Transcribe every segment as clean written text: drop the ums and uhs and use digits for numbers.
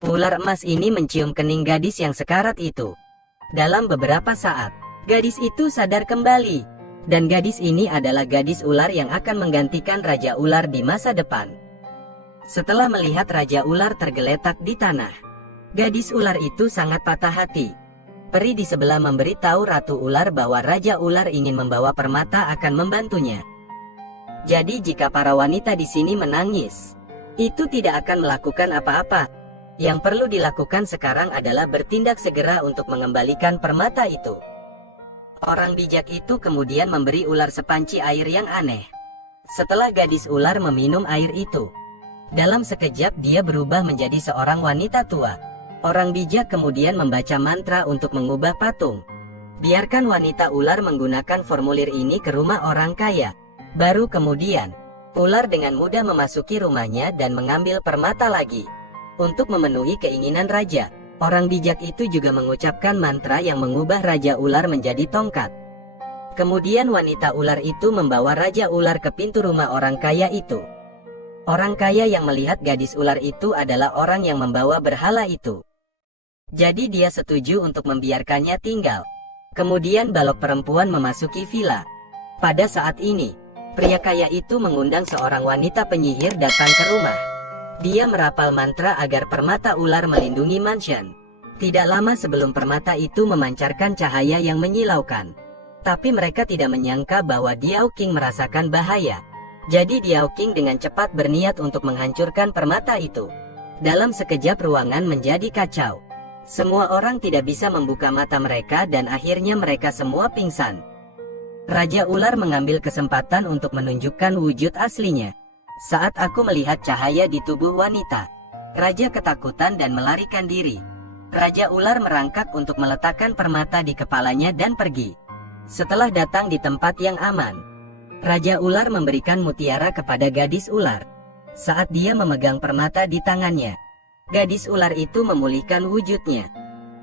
Ular emas ini mencium kening gadis yang sekarat itu. Dalam beberapa saat, gadis itu sadar kembali. Dan gadis ini adalah gadis ular yang akan menggantikan Raja Ular di masa depan. Setelah melihat Raja Ular tergeletak di tanah, gadis ular itu sangat patah hati. Peri di sebelah memberitahu Ratu Ular bahwa Raja Ular ingin membawa permata akan membantunya. Jadi jika para wanita di sini menangis, itu tidak akan melakukan apa-apa. Yang perlu dilakukan sekarang adalah bertindak segera untuk mengembalikan permata itu. Orang bijak itu kemudian memberi ular sepanci air yang aneh. Setelah gadis ular meminum air itu, dalam sekejap dia berubah menjadi seorang wanita tua. Orang bijak kemudian membaca mantra untuk mengubah patung. Biarkan wanita ular menggunakan formulir ini ke rumah orang kaya. Baru kemudian, ular dengan mudah memasuki rumahnya dan mengambil permata lagi. Untuk memenuhi keinginan raja, orang bijak itu juga mengucapkan mantra yang mengubah Raja Ular menjadi tongkat. Kemudian wanita ular itu membawa Raja Ular ke pintu rumah orang kaya itu. Orang kaya yang melihat gadis ular itu adalah orang yang membawa berhala itu. Jadi dia setuju untuk membiarkannya tinggal. Kemudian balok perempuan memasuki villa. Pada saat ini, pria kaya itu mengundang seorang wanita penyihir datang ke rumah. Dia merapal mantra agar permata ular melindungi mansion. Tidak lama sebelum permata itu memancarkan cahaya yang menyilaukan. Tapi mereka tidak menyangka bahwa Diao King merasakan bahaya. Jadi Diao King dengan cepat berniat untuk menghancurkan permata itu. Dalam sekejap ruangan menjadi kacau. Semua orang tidak bisa membuka mata mereka dan akhirnya mereka semua pingsan. Raja Ular mengambil kesempatan untuk menunjukkan wujud aslinya. Saat aku melihat cahaya di tubuh wanita, Raja ketakutan dan melarikan diri. Raja Ular merangkak untuk meletakkan permata di kepalanya dan pergi. Setelah datang di tempat yang aman, Raja Ular memberikan mutiara kepada gadis ular. Saat dia memegang permata di tangannya, gadis ular itu memulihkan wujudnya.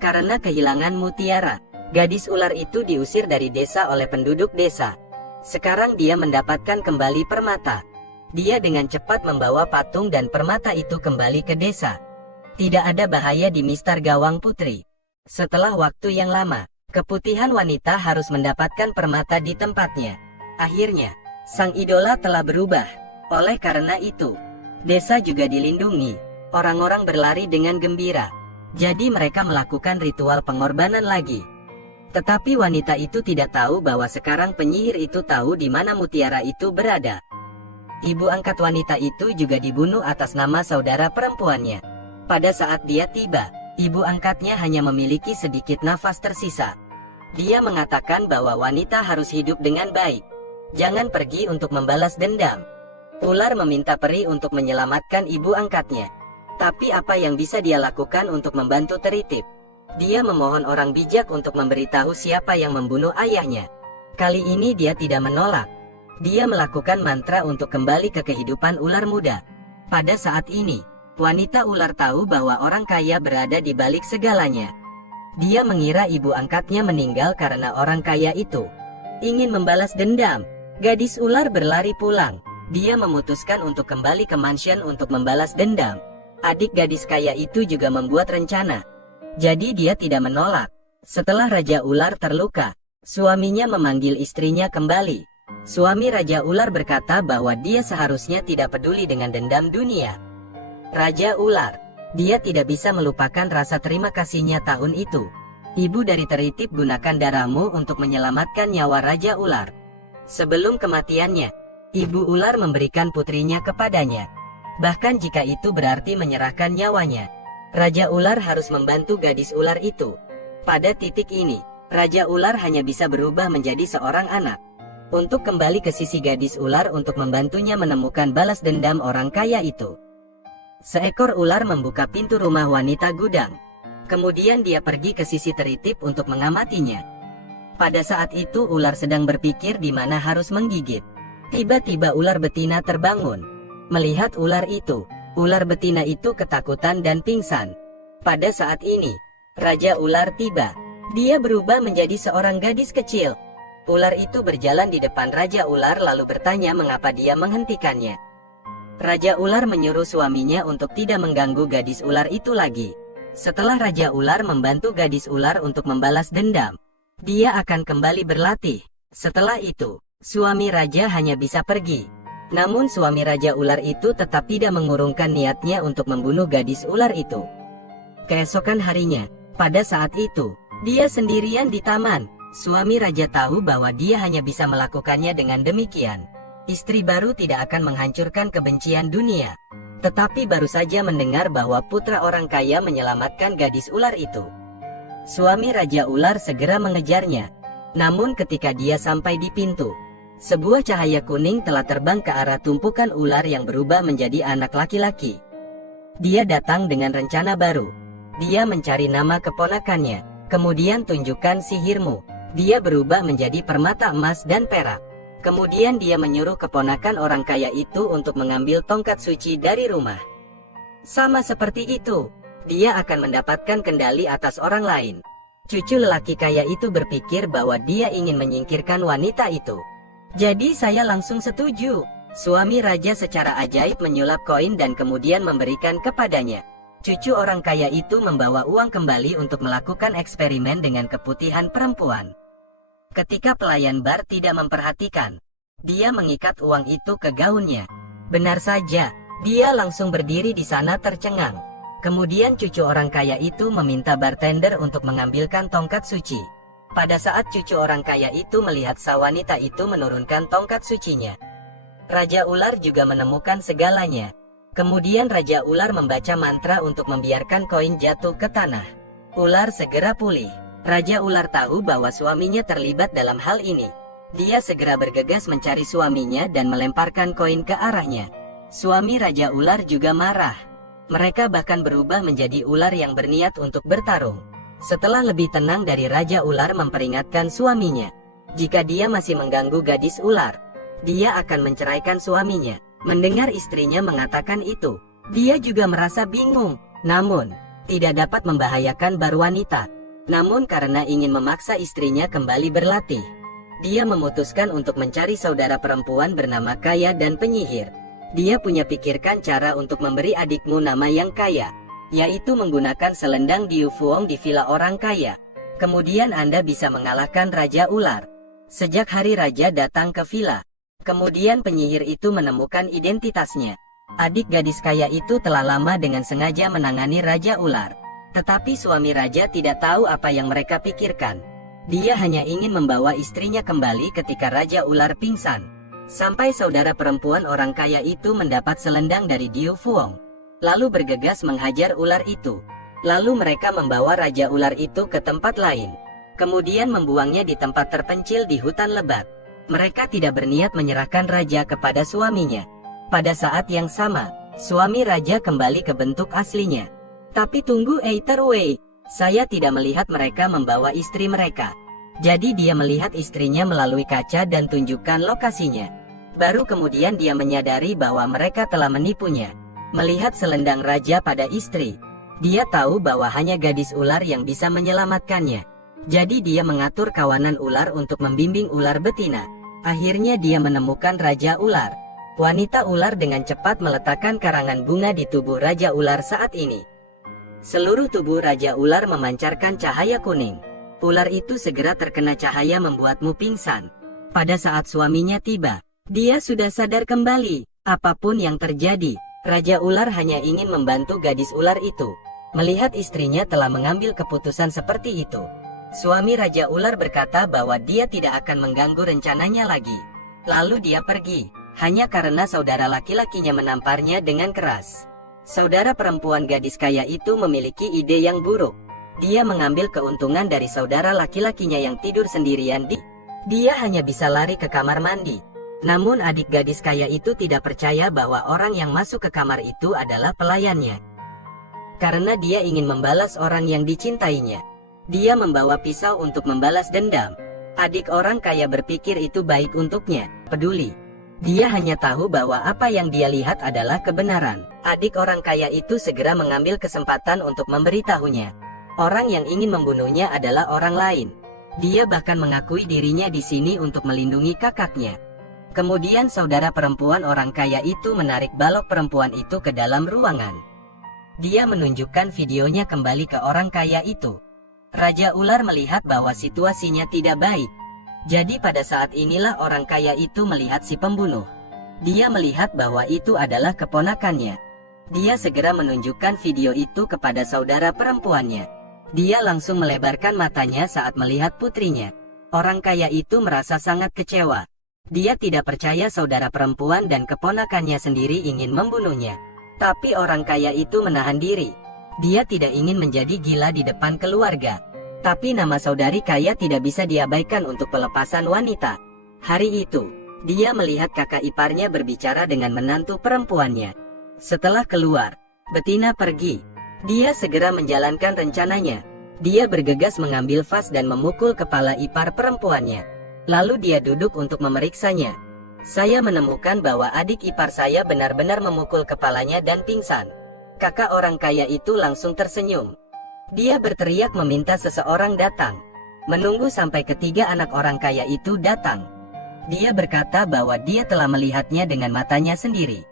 Karena kehilangan mutiara, gadis ular itu diusir dari desa oleh penduduk desa. Sekarang dia mendapatkan kembali permata. Dia dengan cepat membawa patung dan permata itu kembali ke desa. Tidak ada bahaya di Mistar Gawang Putri. Setelah waktu yang lama, keputihan wanita harus mendapatkan permata di tempatnya. Akhirnya, sang idola telah berubah. Oleh karena itu, desa juga dilindungi. Orang-orang berlari dengan gembira. Jadi mereka melakukan ritual pengorbanan lagi. Tetapi wanita itu tidak tahu bahwa sekarang penyihir itu tahu di mana mutiara itu berada. Ibu angkat wanita itu juga dibunuh atas nama saudara perempuannya. Pada saat dia tiba, ibu angkatnya hanya memiliki sedikit nafas tersisa. Dia mengatakan bahwa wanita harus hidup dengan baik. Jangan pergi untuk membalas dendam. Ular meminta peri untuk menyelamatkan ibu angkatnya. Tapi apa yang bisa dia lakukan untuk membantu Teritip? Dia memohon orang bijak untuk memberitahu siapa yang membunuh ayahnya. Kali ini dia tidak menolak. Dia melakukan mantra untuk kembali ke kehidupan ular muda. Pada saat ini, wanita ular tahu bahwa orang kaya berada di balik segalanya. Dia mengira ibu angkatnya meninggal karena orang kaya itu ingin membalas dendam. Gadis ular berlari pulang. Dia memutuskan untuk kembali ke mansion untuk membalas dendam. Adik gadis kaya itu juga membuat rencana. Jadi dia tidak menolak. Setelah Raja Ular terluka, suaminya memanggil istrinya kembali. Suami Raja Ular berkata bahwa dia seharusnya tidak peduli dengan dendam dunia. Raja Ular, dia tidak bisa melupakan rasa terima kasihnya tahun itu. Ibu dari Teritip gunakan darahmu untuk menyelamatkan nyawa Raja Ular. Sebelum kematiannya, ibu ular memberikan putrinya kepadanya. Bahkan jika itu berarti menyerahkan nyawanya, Raja Ular harus membantu gadis ular itu. Pada titik ini, Raja Ular hanya bisa berubah menjadi seorang anak. Untuk kembali ke sisi gadis ular untuk membantunya menemukan balas dendam orang kaya itu. Seekor ular membuka pintu rumah wanita gudang. Kemudian dia pergi ke sisi Teritip untuk mengamatinya. Pada saat itu ular sedang berpikir di mana harus menggigit. Tiba-tiba ular betina terbangun. Melihat ular betina itu ketakutan dan pingsan. Pada saat ini, Raja Ular tiba. Dia berubah menjadi seorang gadis kecil. Ular itu berjalan di depan Raja Ular lalu bertanya mengapa dia menghentikannya. Raja Ular menyuruh suaminya untuk tidak mengganggu gadis ular itu lagi. Setelah Raja Ular membantu gadis ular untuk membalas dendam, dia akan kembali berlatih. Setelah itu, suami raja hanya bisa pergi. Namun suami Raja Ular itu tetap tidak mengurungkan niatnya untuk membunuh gadis ular itu. Keesokan harinya, pada saat itu, dia sendirian di taman. Suami raja tahu bahwa dia hanya bisa melakukannya dengan demikian. Istri baru tidak akan menghancurkan kebencian dunia. Tetapi baru saja mendengar bahwa putra orang kaya menyelamatkan gadis ular itu. Suami Raja Ular segera mengejarnya. Namun ketika dia sampai di pintu, sebuah cahaya kuning telah terbang ke arah tumpukan ular yang berubah menjadi anak laki-laki. Dia datang dengan rencana baru. Dia mencari nama keponakannya. Kemudian tunjukkan sihirmu. Dia berubah menjadi permata emas dan perak. Kemudian dia menyuruh keponakan orang kaya itu untuk mengambil tongkat suci dari rumah. Sama seperti itu, dia akan mendapatkan kendali atas orang lain. Cucu lelaki kaya itu berpikir bahwa dia ingin menyingkirkan wanita itu. Jadi saya langsung setuju. Suami raja secara ajaib menyulap koin dan kemudian memberikan kepadanya. Cucu orang kaya itu membawa uang kembali untuk melakukan eksperimen dengan keputihan perempuan. Ketika pelayan bar tidak memperhatikan, dia mengikat uang itu ke gaunnya. Benar saja, dia langsung berdiri di sana tercengang. Kemudian cucu orang kaya itu meminta bartender untuk mengambilkan tongkat suci. Pada saat cucu orang kaya itu melihat wanita itu menurunkan tongkat sucinya, Raja Ular juga menemukan segalanya. Kemudian Raja Ular membaca mantra untuk membiarkan koin jatuh ke tanah. Ular segera pulih. Raja Ular tahu bahwa suaminya terlibat dalam hal ini. Dia segera bergegas mencari suaminya dan melemparkan koin ke arahnya. Suami Raja Ular juga marah. Mereka bahkan berubah menjadi ular yang berniat untuk bertarung. Setelah lebih tenang dari Raja Ular memperingatkan suaminya, jika dia masih mengganggu gadis ular, dia akan menceraikan suaminya. Mendengar istrinya mengatakan itu, dia juga merasa bingung. Namun, tidak dapat membahayakan bar wanita. Namun karena ingin memaksa istrinya kembali berlatih, dia memutuskan untuk mencari saudara perempuan bernama Kaya dan penyihir. Dia punya pikirkan cara untuk memberi adikmu nama yang kaya, yaitu menggunakan selendang Diu Fuong di villa orang kaya. Kemudian Anda bisa mengalahkan Raja Ular. Sejak hari Raja datang ke villa, kemudian penyihir itu menemukan identitasnya. Adik gadis kaya itu telah lama dengan sengaja menangani Raja Ular. Tetapi suami raja tidak tahu apa yang mereka pikirkan. Dia hanya ingin membawa istrinya kembali ketika Raja Ular pingsan. Sampai saudara perempuan orang kaya itu mendapat selendang dari Diu Fuong, lalu bergegas menghajar ular itu. Lalu mereka membawa Raja Ular itu ke tempat lain. Kemudian membuangnya di tempat terpencil di hutan lebat. Mereka tidak berniat menyerahkan raja kepada suaminya. Pada saat yang sama, suami raja kembali ke bentuk aslinya. Tapi tunggu Eiter Wei, saya tidak melihat mereka membawa istri mereka. Jadi dia melihat istrinya melalui kaca dan tunjukkan lokasinya. Baru kemudian dia menyadari bahwa mereka telah menipunya. Melihat selendang raja pada istri, dia tahu bahwa hanya gadis ular yang bisa menyelamatkannya. Jadi dia mengatur kawanan ular untuk membimbing ular betina. Akhirnya dia menemukan Raja Ular. Wanita ular dengan cepat meletakkan karangan bunga di tubuh Raja Ular saat ini. Seluruh tubuh Raja Ular memancarkan cahaya kuning. Ular itu segera terkena cahaya membuatmu pingsan. Pada saat suaminya tiba, dia sudah sadar kembali. Apapun yang terjadi, Raja Ular hanya ingin membantu gadis ular itu. Melihat istrinya telah mengambil keputusan seperti itu, suami Raja Ular berkata bahwa dia tidak akan mengganggu rencananya lagi. Lalu dia pergi, hanya karena saudara laki-lakinya menamparnya dengan keras. Saudara perempuan gadis kaya itu memiliki ide yang buruk. Dia mengambil keuntungan dari saudara laki-lakinya yang tidur sendirian dia hanya bisa lari ke kamar mandi. Namun adik gadis kaya itu tidak percaya bahwa orang yang masuk ke kamar itu adalah pelayannya. Karena dia ingin membalas orang yang dicintainya, dia membawa pisau untuk membalas dendam. Adik orang kaya berpikir itu baik untuknya, peduli. Dia hanya tahu bahwa apa yang dia lihat adalah kebenaran. Adik orang kaya itu segera mengambil kesempatan untuk memberitahunya. Orang yang ingin membunuhnya adalah orang lain. Dia bahkan mengakui dirinya di sini untuk melindungi kakaknya. Kemudian saudara perempuan orang kaya itu menarik balok perempuan itu ke dalam ruangan. Dia menunjukkan videonya kembali ke orang kaya itu. Raja ular melihat bahwa situasinya tidak baik. Jadi pada saat inilah orang kaya itu melihat si pembunuh. Dia melihat bahwa itu adalah keponakannya. Dia segera menunjukkan video itu kepada saudara perempuannya. Dia langsung melebarkan matanya saat melihat putrinya. Orang kaya itu merasa sangat kecewa. Dia tidak percaya saudara perempuan dan keponakannya sendiri ingin membunuhnya. Tapi orang kaya itu menahan diri. Dia tidak ingin menjadi gila di depan keluarga. Tapi nama saudari kaya tidak bisa diabaikan untuk pelepasan wanita. Hari itu, dia melihat kakak iparnya berbicara dengan menantu perempuannya. Setelah keluar, betina pergi. Dia segera menjalankan rencananya. Dia bergegas mengambil vas dan memukul kepala ipar perempuannya. Lalu dia duduk untuk memeriksanya. Saya menemukan bahwa adik ipar saya benar-benar memukul kepalanya dan pingsan. Kakak orang kaya itu langsung tersenyum. Dia berteriak meminta seseorang datang. Menunggu sampai ketiga anak orang kaya itu datang. Dia berkata bahwa dia telah melihatnya dengan matanya sendiri.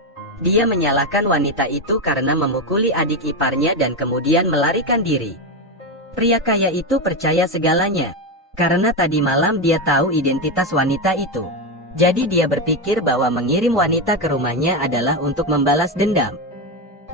Dia menyalahkan wanita itu karena memukuli adik iparnya dan kemudian melarikan diri. Pria kaya itu percaya segalanya. Karena tadi malam dia tahu identitas wanita itu. Jadi dia berpikir bahwa mengirim wanita ke rumahnya adalah untuk membalas dendam.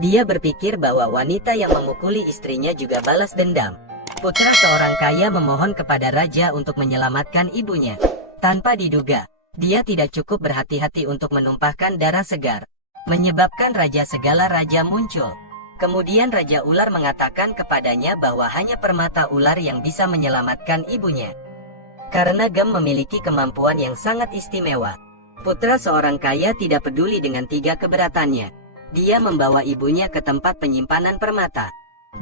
Dia berpikir bahwa wanita yang memukuli istrinya juga balas dendam. Putra seorang kaya memohon kepada raja untuk menyelamatkan ibunya. Tanpa diduga, dia tidak cukup berhati-hati untuk menumpahkan darah segar. Menyebabkan raja segala raja muncul. Kemudian Raja Ular mengatakan kepadanya bahwa hanya permata ular yang bisa menyelamatkan ibunya. Karena Gem memiliki kemampuan yang sangat istimewa. Putra seorang kaya tidak peduli dengan tiga keberatannya. Dia membawa ibunya ke tempat penyimpanan permata.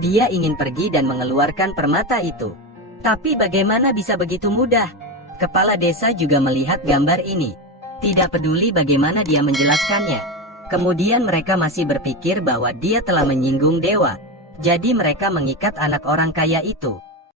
Dia ingin pergi dan mengeluarkan permata itu. Tapi bagaimana bisa begitu mudah? Kepala desa juga melihat gambar ini. Tidak peduli bagaimana dia menjelaskannya. Kemudian mereka masih berpikir bahwa dia telah menyinggung dewa. Jadi mereka mengikat anak orang kaya itu.